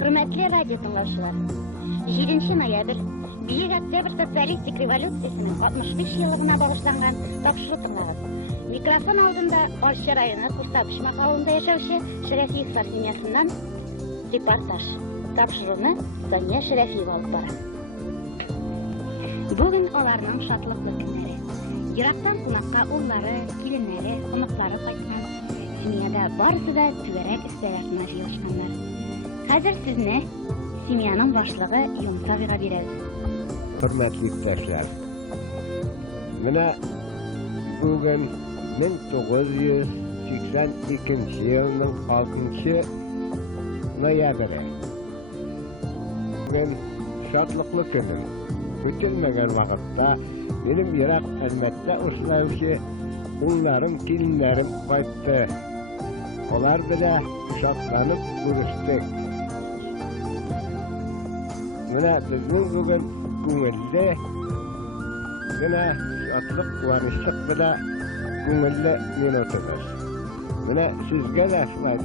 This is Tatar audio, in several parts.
Hürmetli radyo tınlaушылар, 7 ноябрь, Büyük Октябрь социалистик революциясының 65 yılına bağışlanған тапшыру тыңлагыз. Микрофон алдында Арча районы Куртабышмак авылында яшәүче Шәрәфиевлар семьясыннан репортаж. Тапшыруны Сания Шәрәфиева алып бара. Бүген аларның шатлыклы көннәре. Ерактан кунакка уллары, киленнәре, конаклары кайткан. Семьяда барысы да түгәрәк өстәл артына җыелышканнар. Хәзер сезне семьяның башлыгы Юмсавига бирәбез. Hürmetli iktidar. Менә бүген 1982 елның 6 ноябре. Бүген шатлыклы көне. Көтелмәгән вакытта минем ерак әлмәттә ушлаучы улларым, киленнәрем кайтты. Алар белән шатланып күрештек. Менә безнең бүген күңелле генә шатлык, куанычлык белән күңелле минутыбыз. Менә сезгә дә шулай.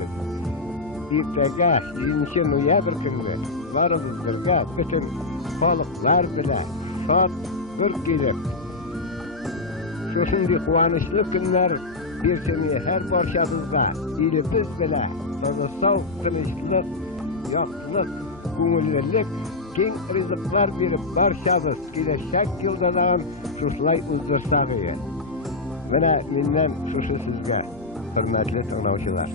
Иртәгә 7 ноябрь көнне барыбыз бергә бөтен халыклар белән шат бер килеп шушындый куанычлы көннәр бирсен һәр барчабызга, илебез белән сау, тынычлык, яклык, күңеллелек, киң ризыклар биреп барчабыз киләчәк елда да шулай уздырсак иде. Менә миннән шушы сезгә, хөрмәтле тыңлаучылар.